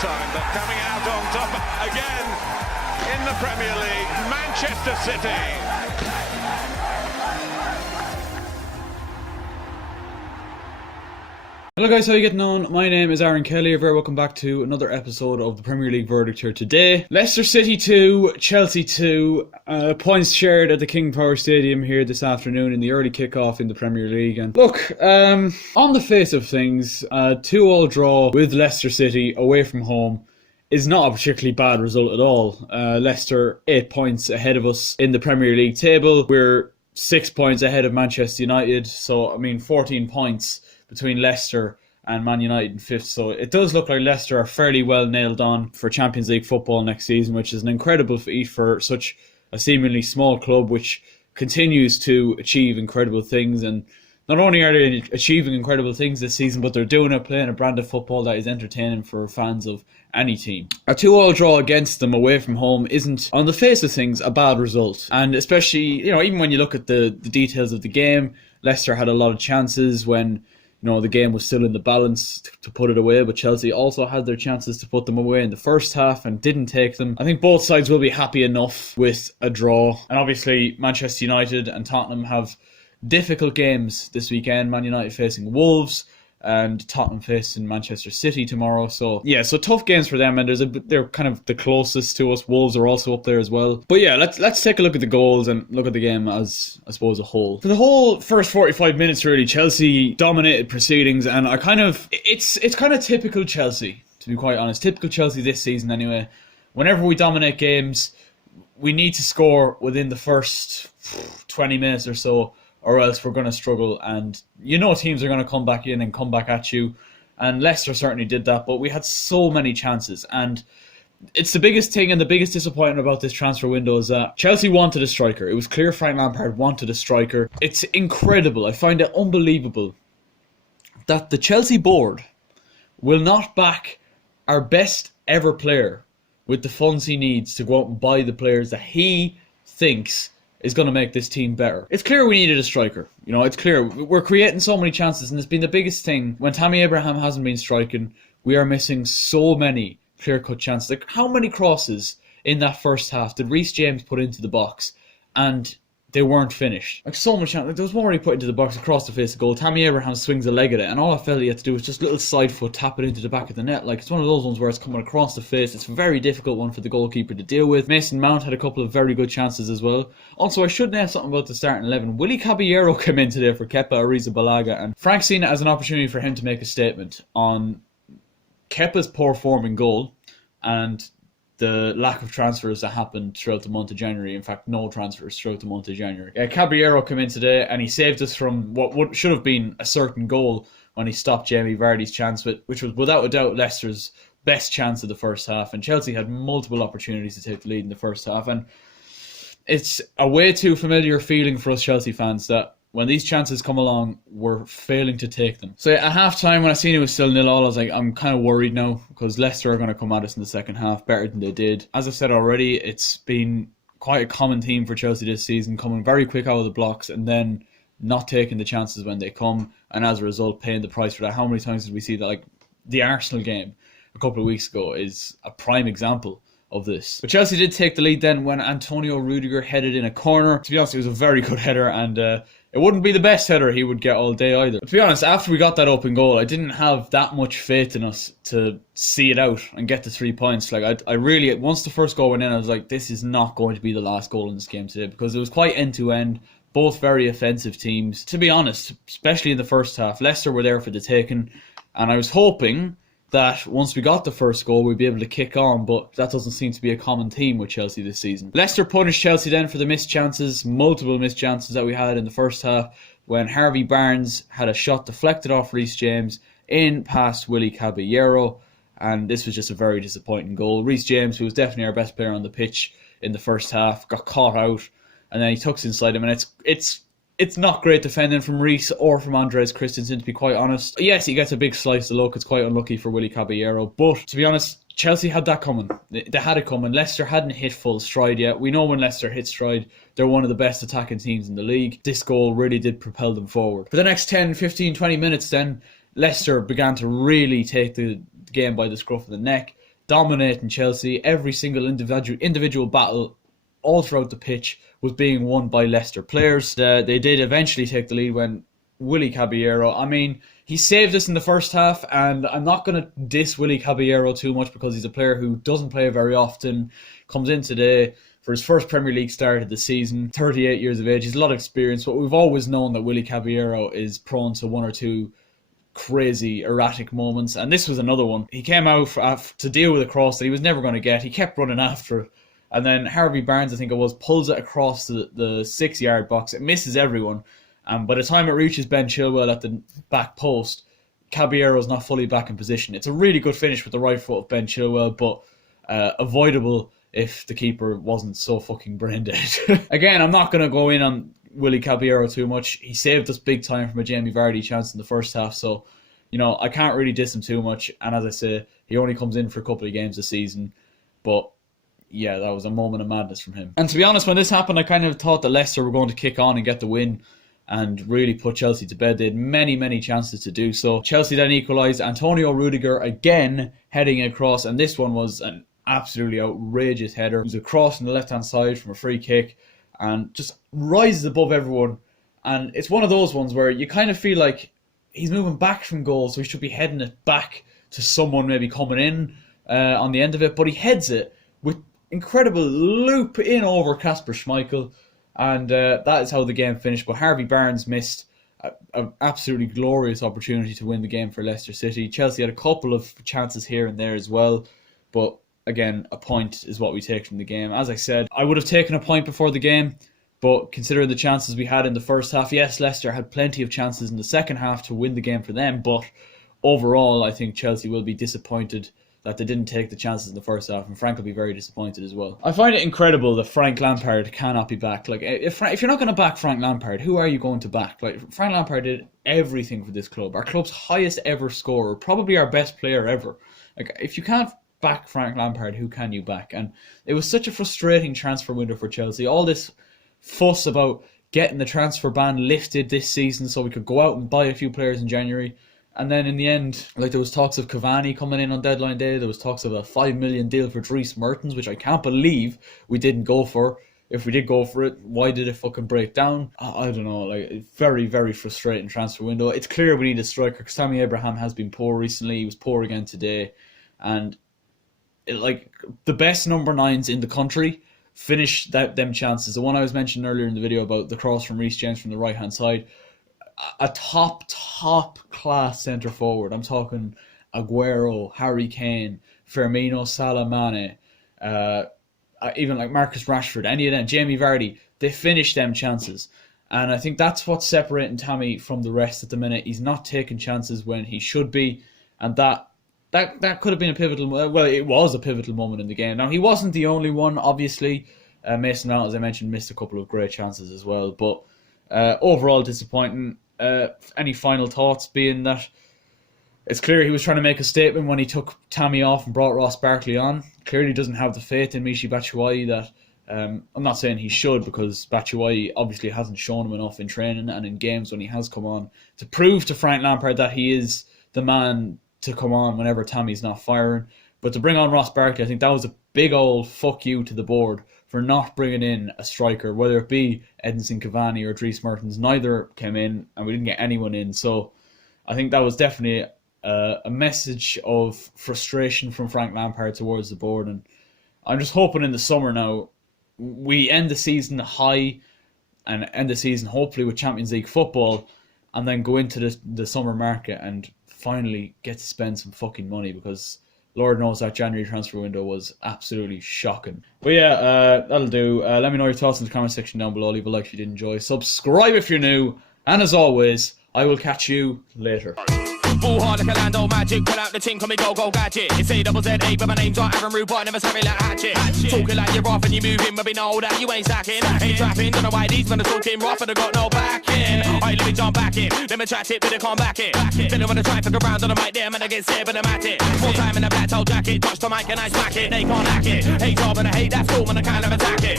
time, but coming out on top again in the Premier League, Manchester City. Hello guys, how are you getting on? My name is Aaron Kelly. Very welcome back to another episode of the Premier League Verdict here today. Leicester City 2, Chelsea 2, points shared at the King Power Stadium here this afternoon in the early kickoff in the Premier League. And look, on the face of things, a 2-2 draw with Leicester City away from home is not a particularly bad result at all. Leicester 8 points ahead of us in the Premier League table. We're 6 points ahead of Manchester United, so 14 points between Leicester and Man United in 5th. So it does look like Leicester are fairly well nailed on for Champions League football next season, which is an incredible feat for such a seemingly small club which continues to achieve incredible things. And not only are they achieving incredible things this season, but they're doing it playing a brand of football that is entertaining for fans of any team. A 2-2 draw against them away from home isn't, on the face of things, a bad result. And especially, even when you look at the details of the game, Leicester had a lot of chances when the game was still in the balance to put it away, but Chelsea also had their chances to put them away in the first half and didn't take them. I think both sides will be happy enough with a draw. And obviously Manchester United and Tottenham have difficult games this weekend. Man United facing Wolves and Tottenham facing Manchester City tomorrow. So tough games for them, and they're kind of the closest to us. Wolves are also up there as well. But yeah, let's take a look at the goals and look at the game as, I suppose, a whole. For the whole first 45 minutes, really, Chelsea dominated proceedings, and it's kind of typical Chelsea, to be quite honest. Typical Chelsea this season, anyway. Whenever we dominate games, we need to score within the first 20 minutes or so, or else we're going to struggle, and teams are going to come back in and come back at you, and Leicester certainly did that. But we had so many chances, and it's the biggest thing and the biggest disappointment about this transfer window is that Chelsea wanted a striker. It was clear Frank Lampard wanted a striker. It's incredible, I find it unbelievable that the Chelsea board will not back our best ever player with the funds he needs to go out and buy the players that he thinks is going to make this team better. It's clear we needed a striker. It's clear. We're creating so many chances, and it's been the biggest thing. When Tammy Abraham hasn't been striking, we are missing so many clear-cut chances. Like, how many crosses in that first half did Reece James put into the box and they weren't finished? Like, so much chance. Like, there was one he put into the box across the face of goal. Tammy Abraham swings a leg at it, and all I felt he had to do was just a little side foot, tap it into the back of the net. Like, it's one of those ones where it's coming across the face. It's a very difficult one for the goalkeeper to deal with. Mason Mount had a couple of very good chances as well. Also, I should name something about the starting 11. Willy Caballero came in today for Kepa Arrizabalaga, and Frank seen it as an opportunity for him to make a statement on Kepa's poor form in goal and the lack of transfers that happened throughout the month of January. In fact, no transfers throughout the month of January. Caballero came in today and he saved us from what should have been a certain goal when he stopped Jamie Vardy's chance, which was without a doubt Leicester's best chance of the first half. And Chelsea had multiple opportunities to take the lead in the first half. And it's a way too familiar feeling for us Chelsea fans that when these chances come along, we're failing to take them. So at half-time, when I seen it was still 0-0, I was like, I'm kind of worried now, because Leicester are going to come at us in the second half better than they did. As I've said already, it's been quite a common theme for Chelsea this season, coming very quick out of the blocks and then not taking the chances when they come, and as a result, paying the price for that. How many times did we see that? Like, the Arsenal game a couple of weeks ago is a prime example of this. But Chelsea did take the lead then when Antonio Rudiger headed in a corner. To be honest, it was a very good header, and it wouldn't be the best header he would get all day either. But to be honest, after we got that open goal, I didn't have that much faith in us to see it out and get the 3 points. Like, I really, once the first goal went in, I was like, this is not going to be the last goal in this game today, because it was quite end-to-end. Both very offensive teams. To be honest, especially in the first half, Leicester were there for the taking, and I was hoping that once we got the first goal, we'd be able to kick on, but that doesn't seem to be a common theme with Chelsea this season. Leicester punished Chelsea then for the missed chances, multiple missed chances that we had in the first half, when Harvey Barnes had a shot deflected off Reece James in past Willy Caballero, and this was just a very disappointing goal. Reece James, who was definitely our best player on the pitch in the first half, got caught out, and then he tucks inside him, and it's not great defending from Reece or from Andres Christensen, to be quite honest. Yes, he gets a big slice of luck. It's quite unlucky for Willy Caballero. But, to be honest, Chelsea had that coming. They had it coming. Leicester hadn't hit full stride yet. We know when Leicester hit stride, they're one of the best attacking teams in the league. This goal really did propel them forward. For the next 10, 15, 20 minutes then, Leicester began to really take the game by the scruff of the neck. dominating Chelsea. Every single individual battle all throughout the pitch was being won by Leicester players. They did eventually take the lead when Willy Caballero, I mean, he saved us in the first half, and I'm not going to diss Willy Caballero too much because he's a player who doesn't play very often, comes in today for his first Premier League start of the season, 38 years of age, he's a lot of experience, but we've always known that Willy Caballero is prone to one or two crazy, erratic moments, and this was another one. He came out to deal with a cross that he was never going to get. He kept running after it, and then Harvey Barnes, I think it was, pulls it across the 6-yard box. It misses everyone. And by the time it reaches Ben Chilwell at the back post, Caballero's not fully back in position. It's a really good finish with the right foot of Ben Chilwell, but avoidable if the keeper wasn't so fucking brain dead. Again, I'm not going to go in on Willy Caballero too much. He saved us big time from a Jamie Vardy chance in the first half, so I can't really diss him too much. And as I say, he only comes in for a couple of games this season, but yeah, that was a moment of madness from him. And to be honest, when this happened, I kind of thought that Leicester were going to kick on and get the win and really put Chelsea to bed. They had many, many chances to do so. Chelsea then equalised. Antonio Rudiger again heading across, and this one was an absolutely outrageous header. It was a cross on the left-hand side from a free kick and just rises above everyone. And it's one of those ones where you kind of feel like he's moving back from goal, so he should be heading it back to someone maybe coming in on the end of it, but he heads it with incredible loop in over Kasper Schmeichel. And that is how the game finished. But Harvey Barnes missed an absolutely glorious opportunity to win the game for Leicester City. Chelsea had a couple of chances here and there as well. But again, a point is what we take from the game. As I said, I would have taken a point before the game. But considering the chances we had in the first half, yes, Leicester had plenty of chances in the second half to win the game for them. But overall, I think Chelsea will be disappointed that they didn't take the chances in the first half, and Frank will be very disappointed as well. I find it incredible that Frank Lampard cannot be backed. Like, if you're not going to back Frank Lampard, who are you going to back? Like, Frank Lampard did everything for this club. Our club's highest ever scorer, probably our best player ever. Like, if you can't back Frank Lampard, who can you back? And it was such a frustrating transfer window for Chelsea. All this fuss about getting the transfer ban lifted this season so we could go out and buy a few players in January. And then in the end, like, there was talks of Cavani coming in on deadline day. There was talks of a $5 million deal for Dries Mertens, which I can't believe we didn't go for. If we did go for it, why did it fucking break down? I don't know. Like, very, very frustrating transfer window. It's clear we need a striker because Tammy Abraham has been poor recently. He was poor again today. And the best number 9s in the country finish them chances. The one I was mentioning earlier in the video about the cross from Reece James from the right-hand side. A top class centre forward. I'm talking Aguero, Harry Kane, Firmino, Salah, Mane, even like Marcus Rashford, any of them, Jamie Vardy. They finish them chances, and I think that's what's separating Tammy from the rest at the minute. He's not taking chances when he should be, and that could have been a pivotal. Well, it was a pivotal moment in the game. Now he wasn't the only one, obviously. Mason Mount, as I mentioned, missed a couple of great chances as well, but overall disappointing. Any final thoughts being that it's clear he was trying to make a statement when he took Tammy off and brought Ross Barkley on. Clearly doesn't have the faith in Michy Batshuayi that I'm not saying he should, because Batshuayi obviously hasn't shown him enough in training and in games when he has come on to prove to Frank Lampard that he is the man to come on whenever Tammy's not firing. But to bring on Ross Barkley, I think that was a big old fuck you to the board for not bringing in a striker, whether it be Edinson Cavani or Dries Mertens. Neither came in, and we didn't get anyone in. So I think that was definitely a message of frustration from Frank Lampard towards the board. And I'm just hoping in the summer now, we end the season high and end the season hopefully with Champions League football, and then go into the summer market and finally get to spend some fucking money, because Lord knows that January transfer window was absolutely shocking. But yeah, that'll do. Let me know your thoughts in the comment section down below. Leave a like if you did enjoy. Subscribe if you're new. And as always, I will catch you later. Ball hard like a Lando Magic, pull out the tin, call me go gadget. It's A-double-Z-A, but my name's not Aaron Rude, but I never savvy like Hatchet. Talking like you're off and you're moving, but we know that you ain't stacking. Ain't trapping, don't know why these men are talking rough and I got no backing. Alright, let me jump back in, let me try it, but they can't back it. Then I wanna try fuck around on the mic there, man, I get scared, but I'm at it. Full time in a black toe jacket, touch the mic and I smack it, they can't hack it. Hate job and I hate that school, man, I can't ever attack it.